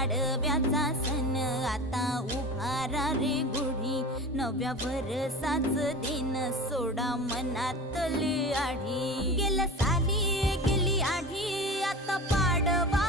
पाडव्याचा सण आता उभारा रे गुढी नव्या वर्षाच दिन सोडा मनातली आढी गेल्या साली गेली आढी आता पाडवा